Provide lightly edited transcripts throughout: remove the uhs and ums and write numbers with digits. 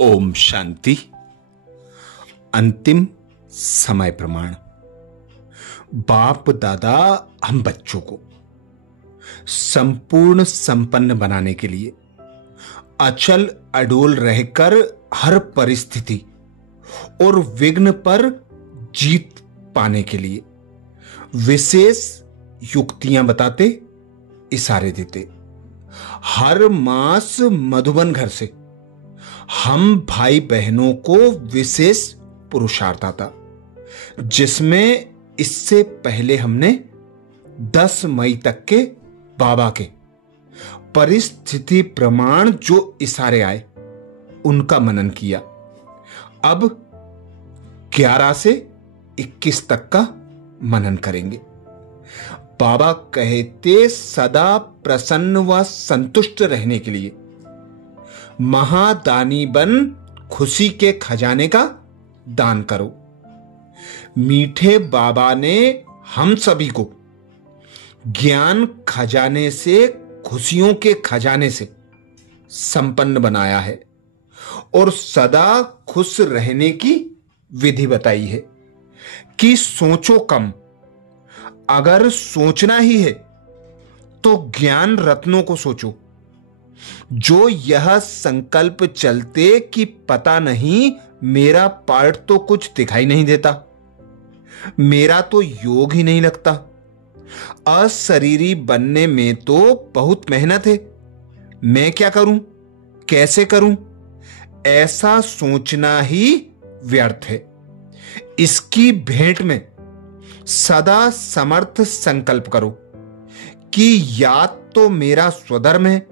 ओम शांति। अंतिम समय प्रमाण। बाप दादा हम बच्चों को संपूर्ण संपन्न बनाने के लिए अचल अडोल रहकर हर परिस्थिति और विघ्न पर जीत पाने के लिए विशेष युक्तियां बताते, इशारे देते। हर मास मधुबन घर से हम भाई बहनों को विशेष पुरुषार्थ आता, जिसमें इससे पहले हमने 10 मई तक के बाबा के परिस्थिति प्रमाण जो इशारे आए उनका मनन किया। अब 11 से 21 तक का मनन करेंगे। बाबा कहते सदा प्रसन्न व संतुष्ट रहने के लिए महादानी बन खुशी के खजाने का दान करो। मीठे बाबा ने हम सभी को ज्ञान खजाने से, खुशियों के खजाने से संपन्न बनाया है और सदा खुश रहने की विधि बताई है कि सोचो कम। अगर सोचना ही है तो ज्ञान रत्नों को सोचो, जो यह संकल्प चलते कि पता नहीं मेरा पार्ट तो कुछ दिखाई नहीं देता, मेरा तो योग ही नहीं लगता, अशरीरी बनने में तो बहुत मेहनत है, मैं क्या करूं, कैसे करूं, ऐसा सोचना ही व्यर्थ है। इसकी भेंट में सदा समर्थ संकल्प करो कि या तो मेरा स्वधर्म है,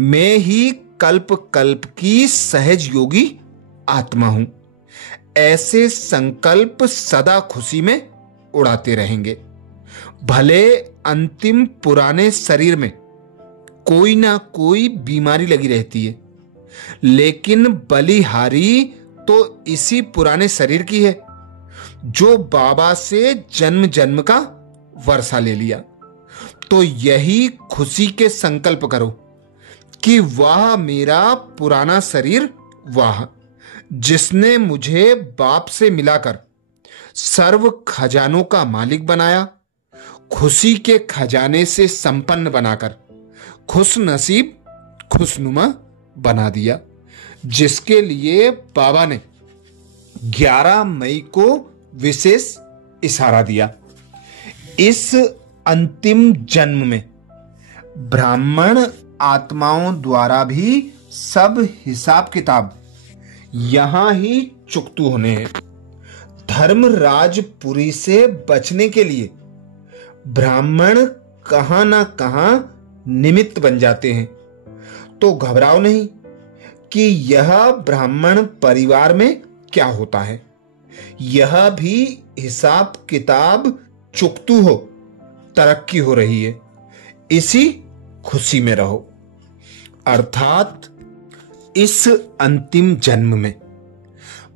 मैं ही कल्प कल्प की सहज योगी आत्मा हूं। ऐसे संकल्प सदा खुशी में उड़ाते रहेंगे। भले अंतिम पुराने शरीर में कोई ना कोई बीमारी लगी रहती है, लेकिन बलिहारी तो इसी पुराने शरीर की है जो बाबा से जन्म जन्म का वर्षा ले लिया। तो यही खुशी के संकल्प करो कि वह मेरा पुराना शरीर, वह जिसने मुझे बाप से मिलाकर सर्व खजानों का मालिक बनाया, खुशी के खजाने से संपन्न बनाकर खुश नसीब खुशनुमा बना दिया, जिसके लिए बाबा ने 11 मई को विशेष इशारा दिया। इस अंतिम जन्म में ब्राह्मण आत्माओं द्वारा भी सब हिसाब किताब यहां ही चुकतू होने हैं। धर्मराजपुरी से बचने के लिए ब्राह्मण कहां ना कहां निमित्त बन जाते हैं। तो घबराओ नहीं कि यह ब्राह्मण परिवार में क्या होता है, यह भी हिसाब किताब चुकतू हो, तरक्की हो रही है, इसी खुशी में रहो। अर्थात इस अंतिम जन्म में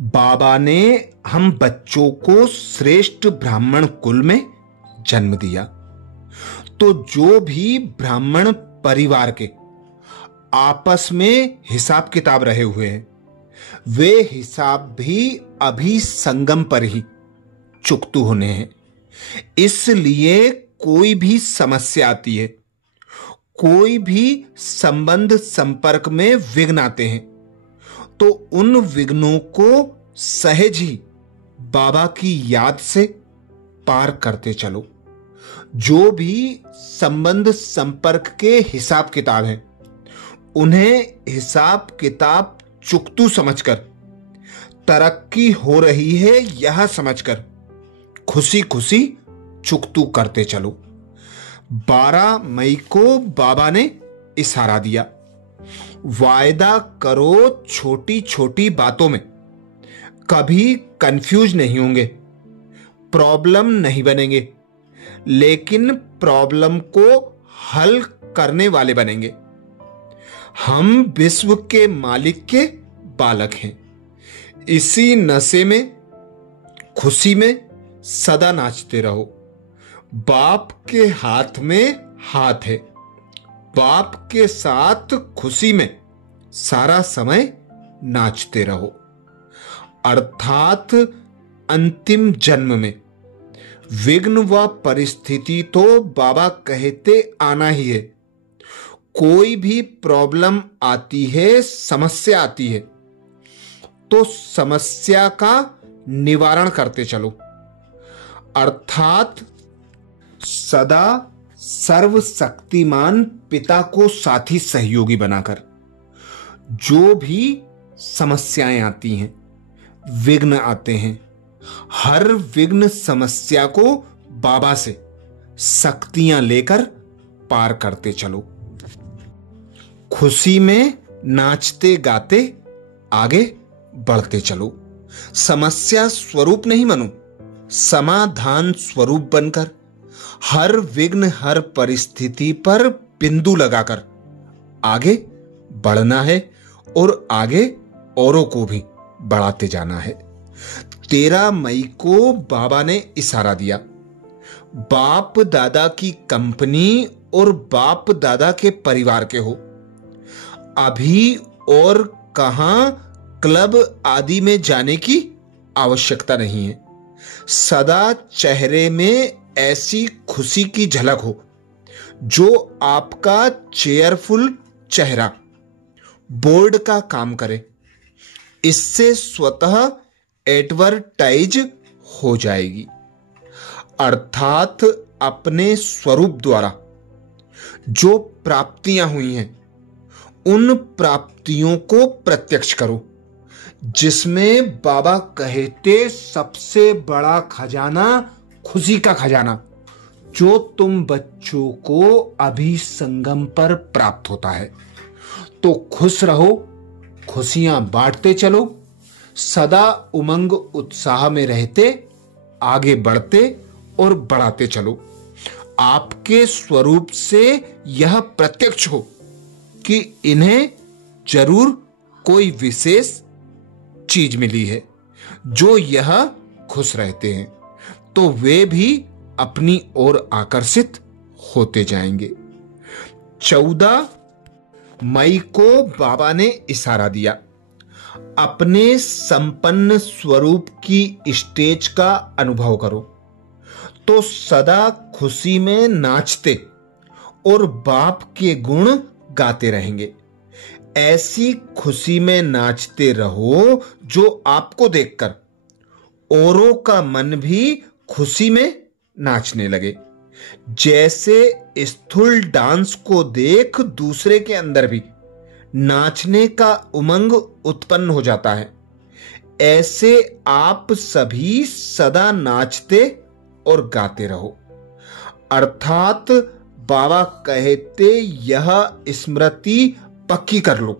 बाबा ने हम बच्चों को श्रेष्ठ ब्राह्मण कुल में जन्म दिया। तो जो भी ब्राह्मण परिवार के आपस में हिसाब किताब रहे हुए हैं, वे हिसाब भी अभी संगम पर ही चुकतू होने हैं। इसलिए कोई भी समस्या आती है, कोई भी संबंध संपर्क में विघ्न आते हैं, तो उन विघ्नों को सहज ही बाबा की याद से पार करते चलो। जो भी संबंध संपर्क के हिसाब किताब हैं, उन्हें हिसाब किताब चुकतू समझकर, तरक्की हो रही है यह समझकर खुशी खुशी चुकतू करते चलो। 12 मई को बाबा ने इशारा दिया, वायदा करो छोटी छोटी बातों में कभी कंफ्यूज नहीं होंगे, प्रॉब्लम नहीं बनेंगे, लेकिन प्रॉब्लम को हल करने वाले बनेंगे। हम विश्व के मालिक के बालक हैं। इसी नशे में, खुशी में सदा नाचते रहो। बाप के हाथ में हाथ है, बाप के साथ खुशी में सारा समय नाचते रहो। अर्थात अंतिम जन्म में विघ्न व परिस्थिति तो बाबा कहते आना ही है। कोई भी प्रॉब्लम आती है, समस्या आती है, तो समस्या का निवारण करते चलो। अर्थात सदा सर्वशक्तिमान पिता को साथी सहयोगी बनाकर जो भी समस्याएं आती हैं, विघ्न आते हैं, हर विघ्न समस्या को बाबा से शक्तियां लेकर पार करते चलो। खुशी में नाचते गाते आगे बढ़ते चलो। समस्या स्वरूप नहीं बनो, समाधान स्वरूप बनकर हर विघ्न, हर परिस्थिति पर बिंदु लगाकर आगे बढ़ना है और आगे औरों को भी बढ़ाते जाना है। 13 मई को बाबा ने इशारा दिया। बाप दादा की कंपनी और बाप दादा के परिवार के हो। अभी और कहां क्लब आदि में जाने की आवश्यकता नहीं है। सदा चेहरे में ऐसी खुशी की झलक हो जो आपका चेयरफुल चेहरा बोर्ड का काम करे। इससे स्वतः एडवर्टाइज हो जाएगी। अर्थात अपने स्वरूप द्वारा जो प्राप्तियां हुई हैं उन प्राप्तियों को प्रत्यक्ष करो, जिसमें बाबा कहते सबसे बड़ा खजाना खुशी का खजाना जो तुम बच्चों को अभी संगम पर प्राप्त होता है। तो खुश रहो, खुशियां बांटते चलो, सदा उमंग उत्साह में रहते आगे बढ़ते और बढ़ाते चलो। आपके स्वरूप से यह प्रत्यक्ष हो कि इन्हें जरूर कोई विशेष चीज मिली है जो यह खुश रहते हैं, तो वे भी अपनी ओर आकर्षित होते जाएंगे। 14 मई को बाबा ने इशारा दिया। अपने संपन्न स्वरूप की स्टेज का अनुभव करो तो सदा खुशी में नाचते और बाप के गुण गाते रहेंगे। ऐसी खुशी में नाचते रहो जो आपको देखकर औरों का मन भी खुशी में नाचने लगे। जैसे स्थूल डांस को देख दूसरे के अंदर भी नाचने का उमंग उत्पन्न हो जाता है, ऐसे आप सभी सदा नाचते और गाते रहो। अर्थात बाबा कहते यह स्मृति पक्की कर लो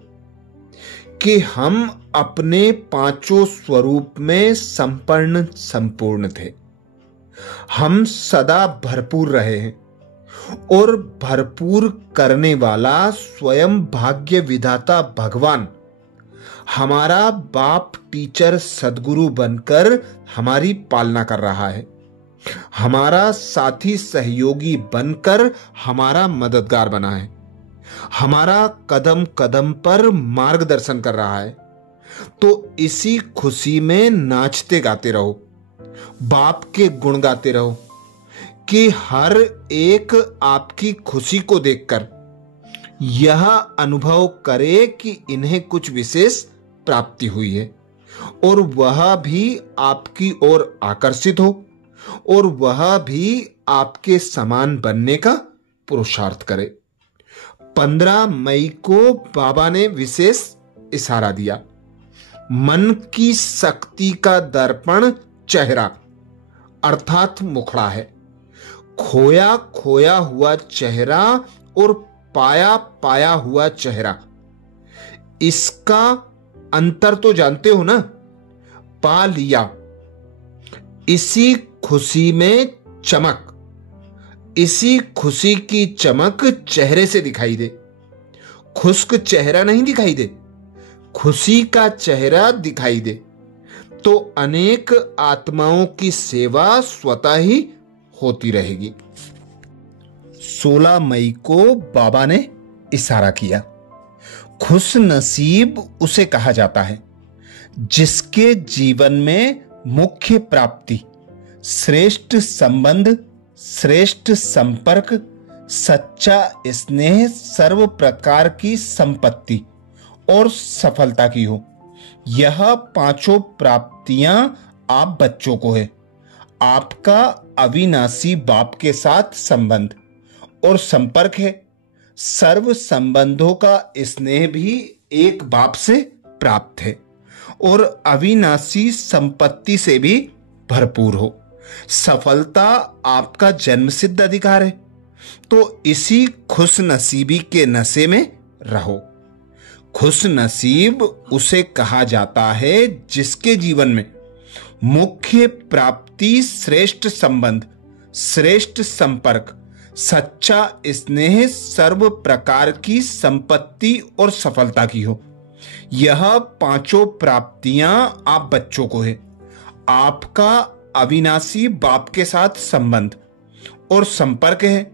कि हम अपने पांचों स्वरूप में संपन्न संपूर्ण थे। हम सदा भरपूर रहे हैं और भरपूर करने वाला स्वयं भाग्य विधाता भगवान हमारा बाप टीचर सदगुरु बनकर हमारी पालना कर रहा है। हमारा साथी सहयोगी बनकर हमारा मददगार बना है। हमारा कदम कदम पर मार्गदर्शन कर रहा है। तो इसी खुशी में नाचते गाते रहो, बाप के गुण गाते रहो कि हर एक आपकी खुशी को देखकर यह अनुभव करे कि इन्हें कुछ विशेष प्राप्ति हुई है और वह भी आपकी ओर आकर्षित हो और वह भी आपके समान बनने का पुरुषार्थ करे। 15 मई को बाबा ने विशेष इशारा दिया। मन की शक्ति का दर्पण चेहरा अर्थात मुखड़ा है। खोया खोया हुआ चेहरा और पाया पाया हुआ चेहरा, इसका अंतर तो जानते हो ना। पा लिया, इसी खुशी में चमक, इसी खुशी की चमक चेहरे से दिखाई दे। खुश्क चेहरा नहीं दिखाई दे, खुशी का चेहरा दिखाई दे तो अनेक आत्माओं की सेवा स्वतः ही होती रहेगी। 16 मई को बाबा ने इशारा किया। खुश नसीब उसे कहा जाता है जिसके जीवन में मुख्य प्राप्ति, श्रेष्ठ संबंध, श्रेष्ठ संपर्क, सच्चा स्नेह, सर्व प्रकार की संपत्ति और सफलता की हो। यह पांचों प्राप्तियां आप बच्चों को है। आपका अविनाशी बाप के साथ संबंध और संपर्क है। सर्व संबंधों का स्नेह भी एक बाप से प्राप्त है और अविनाशी संपत्ति से भी भरपूर हो। सफलता आपका जन्मसिद्ध अधिकार है, तो इसी खुश नसीबी के नशे में रहो। खुश नसीब उसे कहा जाता है जिसके जीवन में मुख्य प्राप्ति, श्रेष्ठ संबंध, श्रेष्ठ संपर्क, सच्चा स्नेह, सर्व प्रकार की संपत्ति और सफलता की हो। यह पांचों प्राप्तियां आप बच्चों को है। आपका अविनाशी बाप के साथ संबंध और संपर्क है।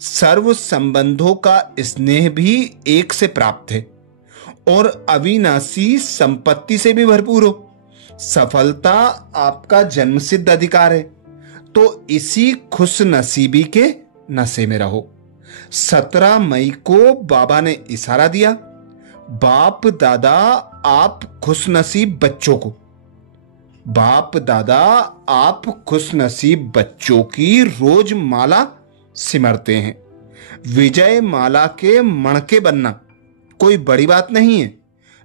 सर्व संबंधों का स्नेह भी एक से प्राप्त है और अविनाशी संपत्ति से भी भरपूर हो। सफलता आपका जन्मसिद्ध अधिकार है, तो इसी खुश नसीबी के नशे में रहो। 17 मई को बाबा ने इशारा दिया, बाप दादा आप खुश नसीब बच्चों को, बाप दादा आप खुश नसीब बच्चों की रोज माला सिमरते हैं। विजय माला के मणके बनना कोई बड़ी बात नहीं है,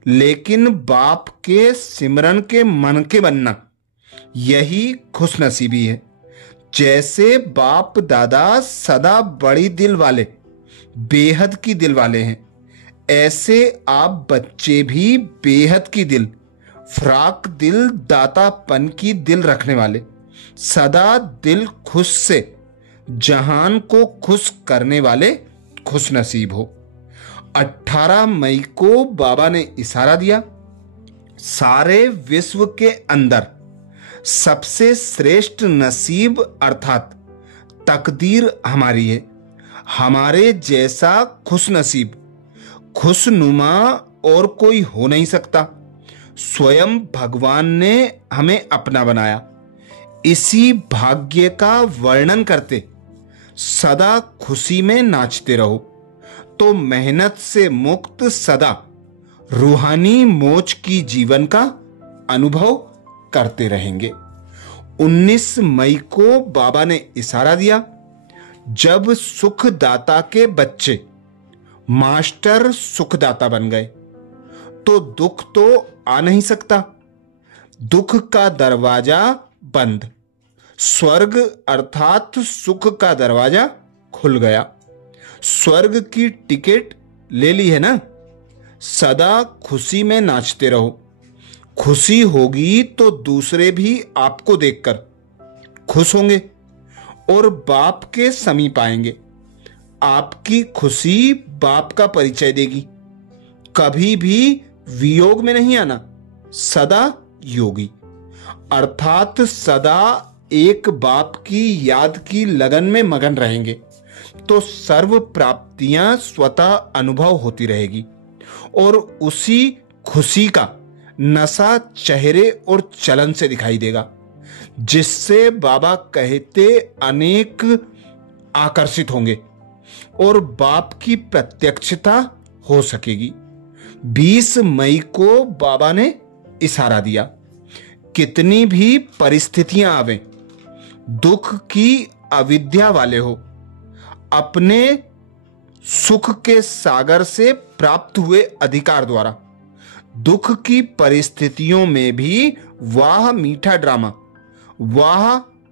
लेकिन बाप के सिमरन के मणके बनना यही खुश नसीबी है। जैसे बाप दादा सदा बड़ी दिल वाले, बेहद की दिल वाले हैं, ऐसे आप बच्चे भी बेहद की दिल, फ्राक दिल, दातापन की दिल रखने वाले, सदा दिल खुश से जहान को खुश करने वाले खुश नसीब हो। 18 मई को बाबा ने इशारा दिया, सारे विश्व के अंदर सबसे श्रेष्ठ नसीब अर्थात तकदीर हमारी है। हमारे जैसा खुश नसीब, खुशनुमा और कोई हो नहीं सकता। स्वयं भगवान ने हमें अपना बनाया। इसी भाग्य का वर्णन करते सदा खुशी में नाचते रहो, तो मेहनत से मुक्त सदा रूहानी मोच की जीवन का अनुभव करते रहेंगे। 19 मई को बाबा ने इशारा दिया, जब सुखदाता के बच्चे मास्टर सुखदाता बन गए तो दुख तो आ नहीं सकता। दुख का दरवाजा बंद, स्वर्ग अर्थात सुख का दरवाजा खुल गया। स्वर्ग की टिकट ले ली है ना। सदा खुशी में नाचते रहो। खुशी होगी तो दूसरे भी आपको देखकर खुश होंगे और बाप के समीप आएंगे। आपकी खुशी बाप का परिचय देगी। कभी भी वियोग में नहीं आना, सदा योगी अर्थात सदा एक बाप की याद की लगन में मगन रहेंगे, तो सर्व प्राप्तियां स्वतः अनुभव होती रहेगी और उसी खुशी का नशा चेहरे और चलन से दिखाई देगा, जिससे बाबा कहते अनेक आकर्षित होंगे और बाप की प्रत्यक्षता हो सकेगी। 20 मई को बाबा ने इशारा दिया, कितनी भी परिस्थितियां आवे, दुख की अविद्या वाले हो, अपने सुख के सागर से प्राप्त हुए अधिकार द्वारा दुख की परिस्थितियों में भी वाह मीठा ड्रामा, वाह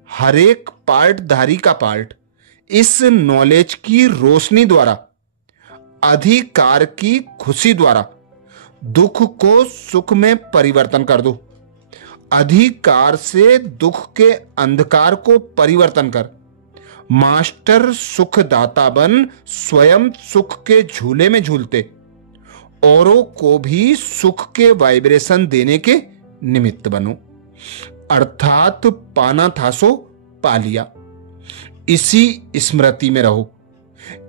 हरेक पार्टधारी का पार्ट, इस नॉलेज की रोशनी द्वारा, अधिकार की खुशी द्वारा दुख को सुख में परिवर्तन कर दो। अधिकार से दुख के अंधकार को परिवर्तन कर मास्टर सुखदाता बन स्वयं सुख के झूले में झूलते औरों को भी सुख के वाइब्रेशन देने के निमित्त बनो, अर्थात पाना था सो पा लिया। इसी स्मृति में रहो।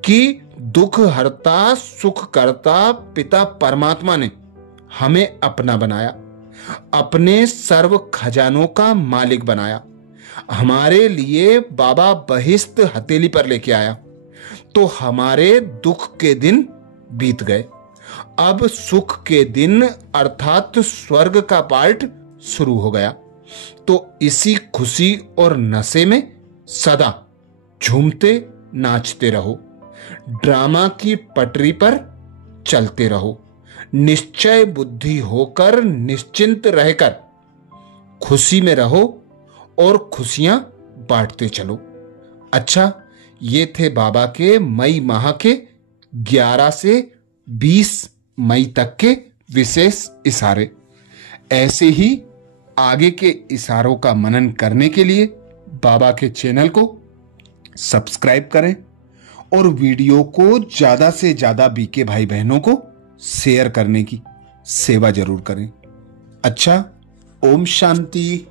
कि दुख हरता सुख करता पिता परमात्मा ने हमें अपना बनाया, अपने सर्व खजानों का मालिक बनाया। हमारे लिए बाबा बहिश्त हथेली पर लेके आया तो हमारे दुख के दिन बीत गए। अब सुख के दिन अर्थात स्वर्ग का पार्ट शुरू हो गया। तो इसी खुशी और नशे में सदा झूमते नाचते रहो, ड्रामा की पटरी पर चलते रहो, निश्चय बुद्धि होकर निश्चिंत रहकर खुशी में रहो और खुशियां बांटते चलो। अच्छा, ये थे बाबा के मई माह के 11 से 20 मई तक के विशेष इशारे। ऐसे ही आगे के इशारों का मनन करने के लिए बाबा के चैनल को सब्सक्राइब करें और वीडियो को ज्यादा से ज्यादा बीके भाई बहनों को शेयर करने की सेवा जरूर करें। अच्छा, ओम शांति।